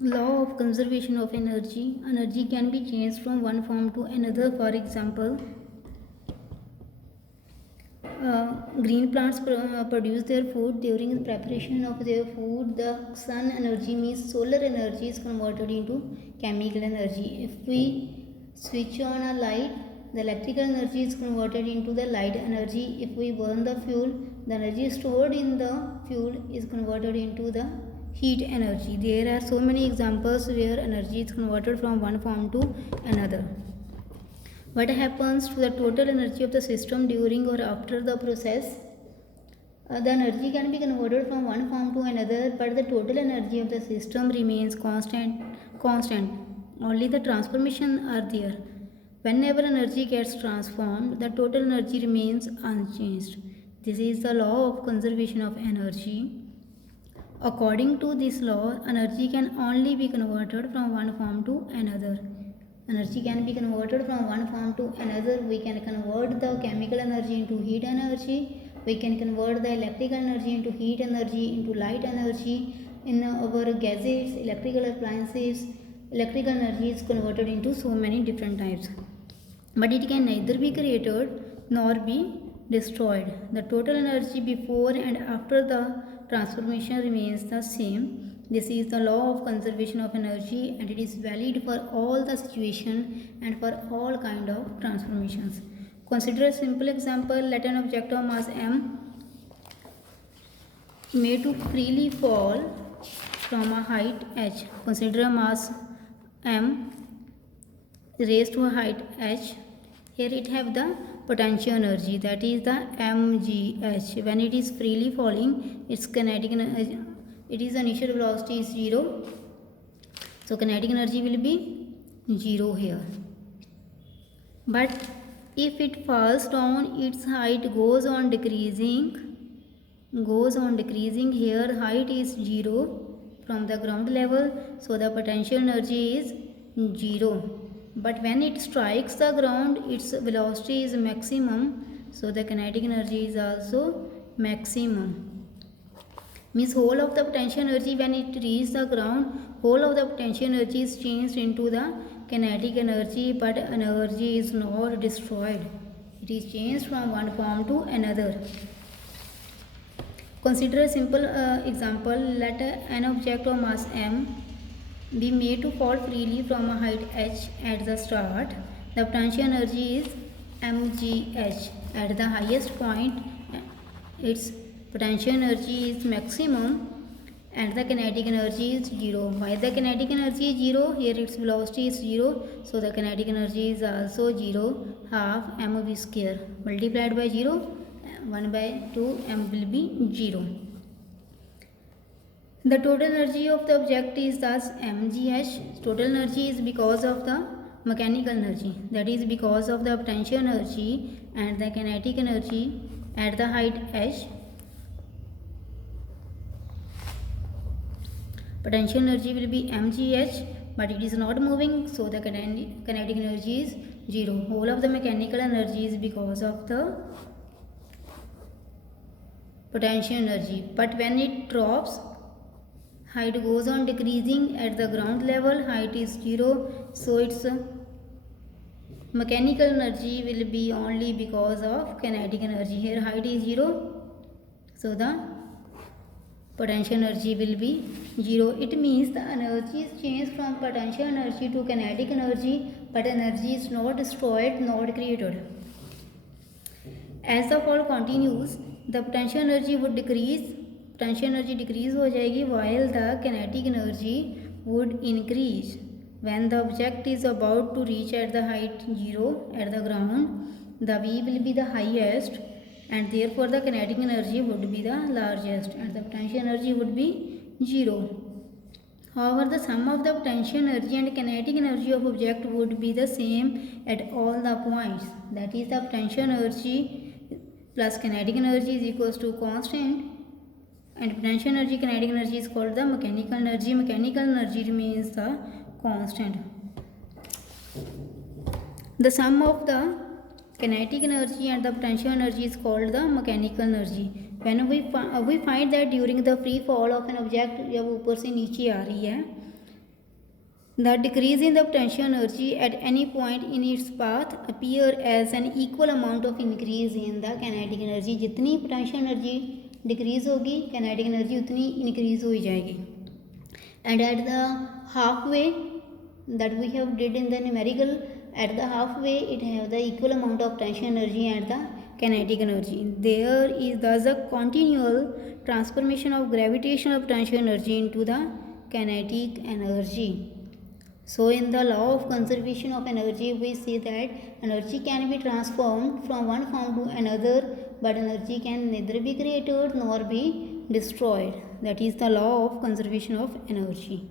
Law of conservation of energy. Energy can be changed from one form to another. For example, green plants produce their food. During the preparation of their food, the sun energy, means solar energy, is converted into chemical energy. If we switch on a light, the electrical energy is converted into the light energy. If we burn the fuel, the energy stored in the fuel is converted into the heat energy. There are so many examples where energy is converted from one form to another. What happens to the total energy of the system during or after the process? The energy can be converted from one form to another, but the total energy of the system remains constant. Only the transformation are there. Whenever energy gets transformed, the total energy remains unchanged. This is the law of conservation of energy. According to this law, energy can only be converted from one form to another. Energy can be converted from one form to another. We can convert the chemical energy into heat energy. We can convert the electrical energy into heat energy, into light energy. In our gadgets, electrical appliances, electrical energy is converted into so many different types. But it can neither be created nor be destroyed. The total energy before and after the transformation remains the same. This is the law of conservation of energy, and it is valid for all the situation and for all kind of transformations. Consider a simple example. Let an object of mass m made to freely fall from a height h. Consider a mass m raised to a height h. Here it have the potential energy, that is the mgh. When it is freely falling, its kinetic energy, its initial velocity is 0. So kinetic energy will be 0 here. But if it falls down, its height goes on decreasing. Here height is 0 from the ground level, so the potential energy is 0. But when it strikes the ground, its velocity is maximum, so the kinetic energy is also maximum. Means whole of the potential energy, when it reaches the ground, whole of the potential energy is changed into the kinetic energy, but energy is not destroyed. It is changed from one form to another. Consider a simple example. Let an object of mass m be made to fall freely from a height h at the start. The potential energy is mgh. At the highest point, its potential energy is maximum and the kinetic energy is 0. Why the kinetic energy is 0? Here its velocity is 0, so the kinetic energy is also 0. Half mv square multiplied by 0, 1 by 2 m will be 0. The total energy of the object is thus mgh. Total energy is because of the mechanical energy, that is because of the potential energy and the kinetic energy at the height h. Potential energy will be mgh, but it is not moving, so the kinetic energy is 0. Whole of the mechanical energy is because of the potential energy. But when it drops, height goes on decreasing. At the ground level, height is 0, so its mechanical energy will be only because of kinetic energy. Here height is 0, so the potential energy will be 0. It means the energy is changed from potential energy to kinetic energy, but energy is not destroyed nor created. As the fall continues, the potential energy would decrease. Potential energy decrease हो जाएगी, while the kinetic energy would increase. When the object is about to reach at the height 0 at the ground, the V will be the highest, and therefore the kinetic energy would be the largest, and the potential energy would be 0. However, the sum of the potential energy and kinetic energy of object would be the same at all the points. That is, the potential energy plus kinetic energy is equals to constant, and potential energy, kinetic energy is called the mechanical energy. Mechanical energy remains the constant. The sum of the kinetic energy and the potential energy is called the mechanical energy. When we find that during the free fall of an object, जब ऊपर से नीचे आ रही है, The decrease in the potential energy at any point in its path appear as an equal amount of increase in the kinetic energy. जितनी potential energy decrease होगी kinetic energy उतनी increase हो ही जाएगी. And at the halfway that we have did in the numerical, at the halfway it have the equal amount of potential energy and the kinetic energy. There is thus a continual transformation of gravitational potential energy into the kinetic energy. So in the law of conservation of energy, we see that energy can be transformed from one form to another, but energy can neither be created nor be destroyed. That is the law of conservation of energy.